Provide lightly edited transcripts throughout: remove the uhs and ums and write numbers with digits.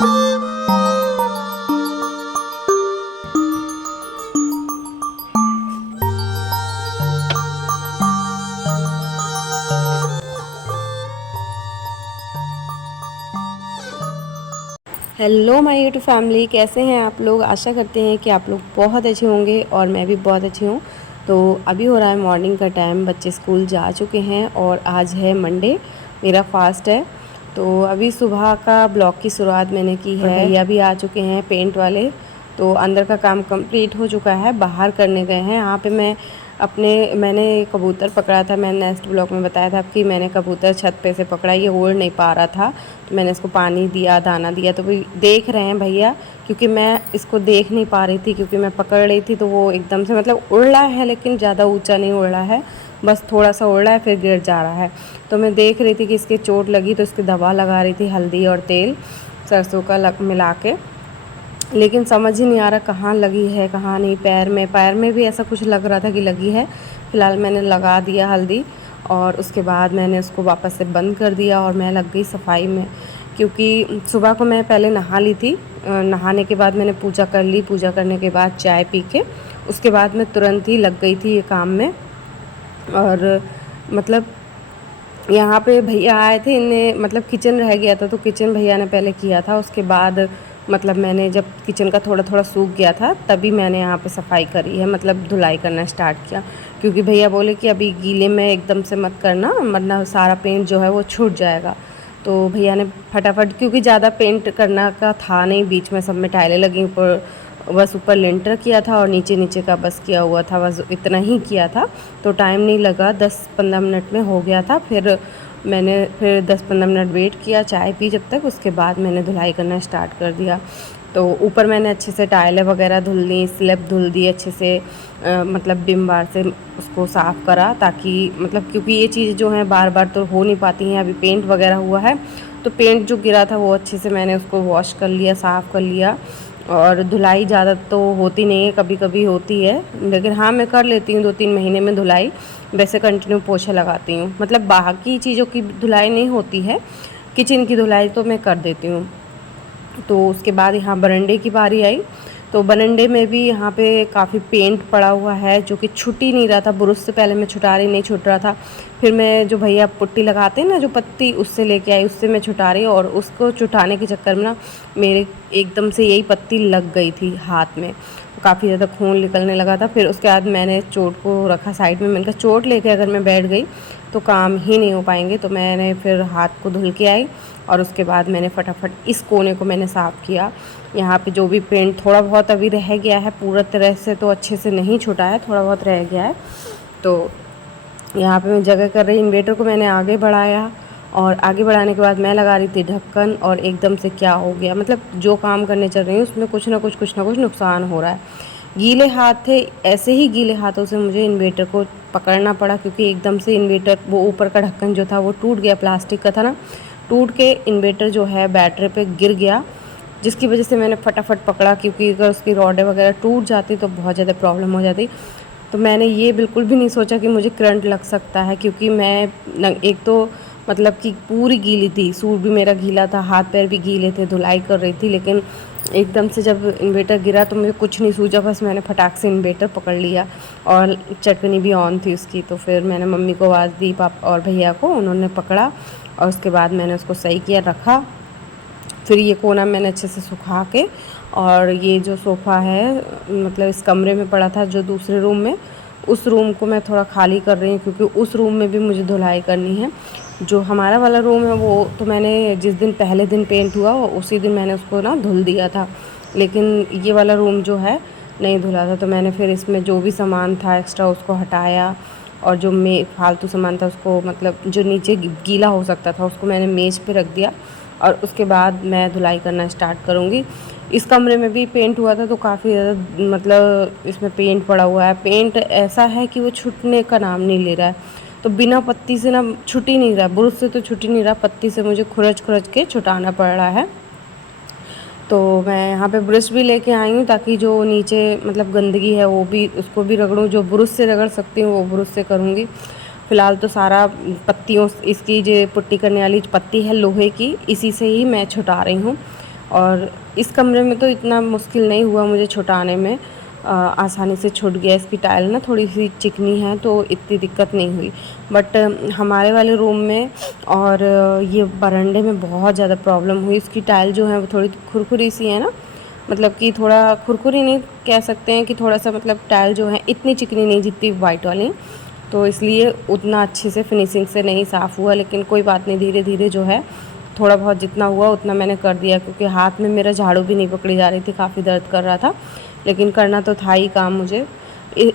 Hello my YouTube family, कैसे हैं आप लोग। आशा करते हैं कि आप लोग बहुत अच्छे होंगे और मैं भी बहुत अच्छी हूँ। तो अभी हो रहा है मॉर्निंग का टाइम, बच्चे स्कूल जा चुके हैं और आज है मंडे, मेरा फास्ट है। तो अभी सुबह का ब्लॉग की शुरुआत मैंने की है। भैया भी आ चुके हैं पेंट वाले, तो अंदर का काम कंप्लीट हो चुका है, बाहर करने गए हैं। यहाँ पे मैंने कबूतर पकड़ा था। मैंने नेक्स्ट ब्लॉग में बताया था कि मैंने कबूतर छत पे से पकड़ा, ये उड़ नहीं पा रहा था, तो मैंने इसको पानी दिया, दाना दिया। तो भाई देख रहे हैं भैया, क्योंकि मैं इसको देख नहीं पा रही थी, क्योंकि मैं पकड़ रही थी। तो वो एकदम से मतलब उड़ रहा है, लेकिन ज़्यादा ऊंचा नहीं उड़ रहा है, बस थोड़ा सा उड़ रहा है फिर गिर जा रहा है। तो मैं देख रही थी कि इसके चोट लगी, तो इसकी दवा लगा रही थी, हल्दी और तेल सरसों का मिला के। लेकिन समझ ही नहीं आ रहा कहाँ लगी है कहाँ नहीं। पैर में भी ऐसा कुछ लग रहा था कि लगी है। फ़िलहाल मैंने लगा दिया हल्दी, और उसके बाद मैंने उसको वापस से बंद कर दिया और मैं लग गई सफाई में। क्योंकि सुबह को मैं पहले नहा ली थी, नहाने के बाद मैंने पूजा कर ली। पूजा करने के बाद चाय पी के उसके बाद मैं तुरंत ही लग गई थी ये काम में। और मतलब यहाँ पे भैया आए थे, इन्हें मतलब किचन रह गया था, तो किचन भैया ने पहले किया था। उसके बाद मतलब मैंने जब किचन का थोड़ा थोड़ा सूख गया था, तभी मैंने यहाँ पे सफाई करी है, मतलब धुलाई करना स्टार्ट किया। क्योंकि भैया बोले कि अभी गीले में एकदम से मत करना, वरना सारा पेंट जो है वो छूट जाएगा। तो भैया ने फटाफट, क्योंकि ज़्यादा पेंट करना का था नहीं, बीच में सब में टाइलें लगी, ऊपर बस ऊपर लिंटर किया था और नीचे नीचे का बस किया हुआ था, बस इतना ही किया था। तो टाइम नहीं लगा, 10-15 मिनट में हो गया था। फिर 10-15 मिनट वेट किया, चाय पी जब तक, उसके बाद मैंने धुलाई करना स्टार्ट कर दिया। तो ऊपर मैंने अच्छे से टाइलें वगैरह धुल दी, स्लैब धुल दी अच्छे से, मतलब विम बार से उसको साफ़ करा, ताकि मतलब क्योंकि ये चीज़ जो है बार बार तो हो नहीं पाती हैं। अभी पेंट वगैरह हुआ है, तो पेंट जो गिरा था वो अच्छे से मैंने उसको वॉश कर लिया, साफ़ कर लिया। और धुलाई ज़्यादा तो होती नहीं है, कभी कभी होती है, लेकिन हाँ मैं कर लेती हूँ 2-3 महीने में धुलाई। वैसे कंटिन्यू पोछा लगाती हूँ, मतलब बाकी चीज़ों की धुलाई नहीं होती है, किचन की धुलाई तो मैं कर देती हूँ। तो उसके बाद यहाँ बरंडे की बारी आई, तो बरंडे में भी यहाँ पे काफ़ी पेंट पड़ा हुआ है, जो कि छूट ही नहीं रहा था। ब्रुश से पहले मैं छुटा रही, नहीं छूट रहा था। फिर मैं जो भैया पुट्टी लगाते हैं ना, जो पत्ती, उससे लेके आई, उससे मैं छुटा रही। और उसको छुटाने के चक्कर में ना मेरे एकदम से यही पत्ती लग गई थी हाथ में, काफ़ी ज़्यादा खून निकलने लगा था। फिर उसके बाद मैंने चोट को रखा साइड में। मैंने कहा चोट लेके अगर मैं बैठ गई तो काम ही नहीं हो पाएंगे। तो मैंने फिर हाथ को धुल के आई, और उसके बाद मैंने फटाफट इस कोने को मैंने साफ़ किया। यहाँ पे जो भी पेंट थोड़ा बहुत अभी रह गया है, पूरा तरह से तो अच्छे से नहीं छुटा है, थोड़ा बहुत रह गया है। तो यहाँ पे मैं जगह कर रही, इन्वेटर को मैंने आगे बढ़ाया, और आगे बढ़ाने के बाद मैं लगा रही थी ढक्कन, और एकदम से क्या हो गया, मतलब जो काम करने चल रही हूँ उसमें कुछ ना कुछ नुकसान हो रहा है। गीले हाथ थे, ऐसे ही गीले हाथों से मुझे इन्वेटर को पकड़ना पड़ा, क्योंकि एकदम से इन्वेटर, वो ऊपर का ढक्कन जो था वो टूट गया, प्लास्टिक का था ना, टूट के इन्वेटर जो है बैटरी पे गिर गया, जिसकी वजह से मैंने फटाफट पकड़ा। क्योंकि अगर उसकी रॉडें वगैरह टूट जाती तो बहुत ज़्यादा प्रॉब्लम हो जाती। तो मैंने ये बिल्कुल भी नहीं सोचा कि मुझे करंट लग सकता है, क्योंकि मैं एक तो मतलब कि पूरी गीली थी, सूट भी मेरा गीला था, हाथ पैर भी गीले थे, धुलाई कर रही थी। लेकिन एकदम से जब इन्वेटर गिरा तो मुझे कुछ नहीं सूझा, बस मैंने फटाक से इन्वेटर पकड़ लिया, और चटनी भी ऑन थी उसकी। तो फिर मैंने मम्मी को आवाज़ दी, पापा और भैया को, उन्होंने पकड़ा, और उसके बाद मैंने उसको सही किया, रखा। फिर ये कोना मैंने अच्छे से सुखा के, और ये जो सोफ़ा है मतलब इस कमरे में पड़ा था जो दूसरे रूम में, उस रूम को मैं थोड़ा खाली कर रही हूँ, क्योंकि उस रूम में भी मुझे धुलाई करनी है। जो हमारा वाला रूम है वो तो मैंने जिस दिन पहले दिन पेंट हुआ उसी दिन मैंने उसको ना धुल दिया था, लेकिन ये वाला रूम जो है नहीं धुला था। तो मैंने फिर इसमें जो भी सामान था एक्स्ट्रा उसको हटाया, और जो फालतू सामान था उसको, मतलब जो नीचे गीला हो सकता था, उसको मैंने मेज़ पे रख दिया। और उसके बाद मैं धुलाई करना स्टार्ट करूँगी। इस कमरे में भी पेंट हुआ था, तो काफ़ी ज़्यादा मतलब इसमें पेंट पड़ा हुआ है। पेंट ऐसा है कि वो छूटने का नाम नहीं ले रहा है, तो बिना पत्ती से ना छूट ही नहीं रहा, ब्रश से तो छूट ही नहीं रहा, पत्ती से मुझे खुरच खुरच के छुटाना पड़ रहा है। तो मैं यहाँ पे ब्रश भी लेके आई हूँ, ताकि जो नीचे मतलब गंदगी है वो भी, उसको भी रगड़ूँ, जो ब्रश से रगड़ सकती हूँ वो ब्रश से करूँगी। फ़िलहाल तो सारा पत्तियों, इसकी जो पुट्टी करने वाली पत्ती है लोहे की, इसी से ही मैं छुटा रही हूँ। और इस कमरे में तो इतना मुश्किल नहीं हुआ मुझे छुटाने में, आसानी से छूट गया। इसकी टाइल ना थोड़ी सी चिकनी है तो इतनी दिक्कत नहीं हुई। बट हमारे वाले रूम में और ये बरामदे में बहुत ज़्यादा प्रॉब्लम हुई। इसकी टाइल जो है वो थोड़ी खुरखुरी सी है ना, मतलब कि थोड़ा खुरखुरी नहीं कह सकते हैं, कि थोड़ा सा मतलब टाइल जो है इतनी चिकनी नहीं जितनी वाइट वाली, तो इसलिए उतना अच्छे से फिनिशिंग से नहीं साफ़ हुआ। लेकिन कोई बात नहीं, धीरे धीरे जो है थोड़ा बहुत जितना हुआ उतना मैंने कर दिया, क्योंकि हाथ में मेरा झाड़ू भी नहीं पकड़ी जा रही थी, काफ़ी दर्द कर रहा था, लेकिन करना तो था ही काम मुझे।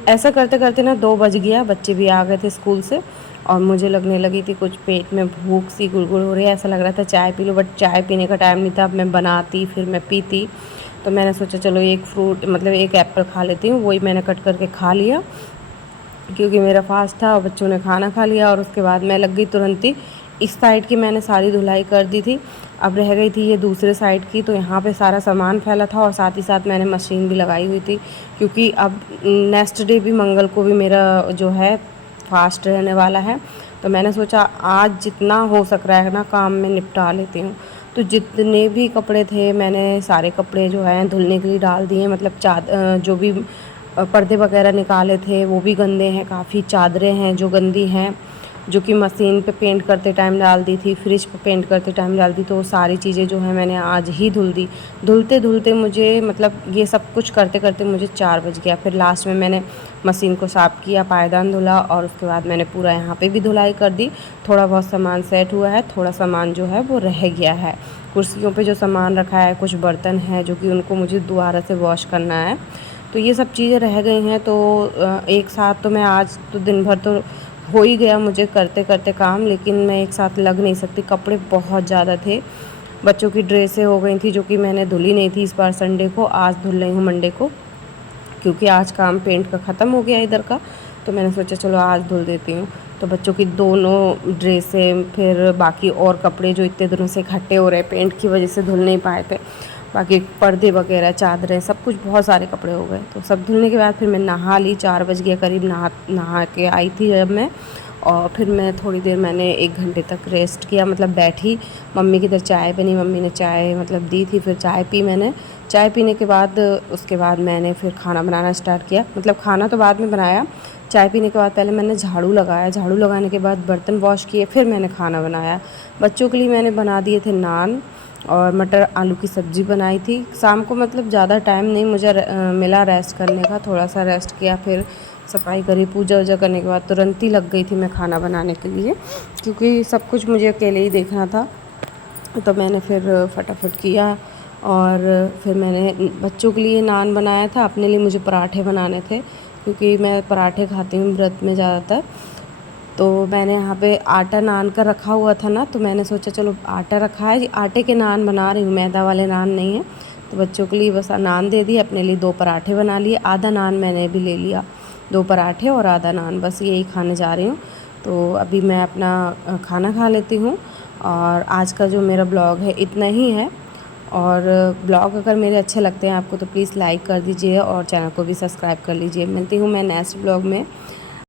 ऐसा करते करते ना 2 बज गया, बच्चे भी आ गए थे स्कूल से और मुझे लगने लगी थी कुछ पेट में भूख सी गुड़गुड़ हो रही है, ऐसा लग रहा था चाय पी लो, बट चाय पीने का टाइम नहीं था। अब मैं बनाती फिर मैं पीती, तो मैंने सोचा चलो एक फ्रूट मतलब एक एप्पल खा लेती हूँ। वही मैंने कट करके खा लिया, क्योंकि मेरा फास्ट था और बच्चों ने खाना खा लिया। और उसके बाद मैं लग गई तुरंत ही, इस साइड की मैंने सारी धुलाई कर दी थी, अब रह गई थी ये दूसरे साइड की। तो यहाँ पे सारा सामान फैला था और साथ ही साथ मैंने मशीन भी लगाई हुई थी, क्योंकि अब नेक्स्ट डे भी मंगल को भी मेरा जो है फास्ट रहने वाला है। तो मैंने सोचा आज जितना हो सक रहा है ना काम में निपटा लेती हूँ। तो जितने भी कपड़े थे मैंने सारे कपड़े जो है धुलने के लिए डाल दिए, मतलब जो भी पर्दे वगैरह निकाले थे वो भी गंदे हैं, काफ़ी चादरें हैं जो गंदी हैं, जो कि मशीन पे पेंट करते टाइम डाल दी थी, फ्रिज पे पेंट करते टाइम डाल दी। तो वो सारी चीज़ें जो है मैंने आज ही धुल दी। धुलते धुलते मुझे मतलब ये सब कुछ करते करते मुझे 4 बज गया। फिर लास्ट में मैंने मशीन को साफ़ किया, पायदान धुला और उसके बाद मैंने पूरा यहाँ पे भी धुलाई कर दी। थोड़ा बहुत सामान सेट हुआ है, थोड़ा सामान जो है वो रह गया है। कुर्सियों पे जो सामान रखा है, कुछ बर्तन हैं जो कि उनको मुझे दोबारा से वॉश करना है, तो ये सब चीज़ें रह गई हैं। तो एक साथ तो मैं आज तो दिन भर तो हो ही गया मुझे करते करते काम, लेकिन मैं एक साथ लग नहीं सकती, कपड़े बहुत ज़्यादा थे। बच्चों की ड्रेसें हो गई थी जो कि मैंने धुली नहीं थी इस बार संडे को, आज धुल रही हूँ मंडे को, क्योंकि आज काम पेंट का ख़त्म हो गया इधर का। तो मैंने सोचा चलो आज धुल देती हूँ। तो बच्चों की दोनों ड्रेसें, फिर बाकी और कपड़े जो इतने दिनों से इकट्ठे हो रहे पेंट की वजह से धुल नहीं पाए थे, बाकी पर्दे वगैरह चादरें सब कुछ बहुत सारे कपड़े हो गए। तो सब धुलने के बाद फिर मैं नहा ली, 4 बज गया करीब, नहा के आई थी जब मैं। और फिर मैं थोड़ी देर मैंने 1 घंटे तक रेस्ट किया, मतलब बैठी। मम्मी की इधर चाय बनी, मम्मी ने चाय मतलब दी थी, फिर चाय पी मैंने। चाय पीने के बाद उसके बाद मैंने फिर खाना बनाना स्टार्ट किया, मतलब खाना तो बाद में बनाया। चाय पीने के बाद पहले मैंने झाड़ू लगाया, झाड़ू लगाने के बाद बर्तन वॉश किए, फिर मैंने खाना बनाया। बच्चों के लिए मैंने बना दिए थे नान और मटर आलू की सब्ज़ी बनाई थी। शाम को मतलब ज़्यादा टाइम नहीं मुझे मिला रेस्ट करने का, थोड़ा सा रेस्ट किया, फिर सफाई करी, पूजा वूजा करने के बाद तुरंत ही लग गई थी मैं खाना बनाने के लिए, क्योंकि सब कुछ मुझे अकेले ही देखना था। तो मैंने फिर फटाफट किया और फिर मैंने बच्चों के लिए नान बनाया था, अपने लिए मुझे पराठे बनाने थे, क्योंकि मैं पराठे खाती हूँ व्रत में ज़्यादातर। तो मैंने यहाँ पे आटा नान का रखा हुआ था ना, तो मैंने सोचा चलो आटा रखा है, आटे के नान बना रही हूँ, मैदा वाले नान नहीं है। तो बच्चों के लिए बस नान दे दिए, अपने लिए 2 पराठे बना लिए, आधा नान मैंने भी ले लिया, 2 पराठे और आधा नान, बस यही खाने जा रही हूँ। तो अभी मैं अपना खाना खा लेती हूँ। और आज का जो मेरा ब्लॉग है इतना ही है। और ब्लॉग अगर मेरे अच्छे लगते हैं आपको तो प्लीज़ लाइक कर दीजिए और चैनल को भी सब्सक्राइब कर लीजिए। मिलती हूँ मैं नेक्स्ट ब्लॉग में।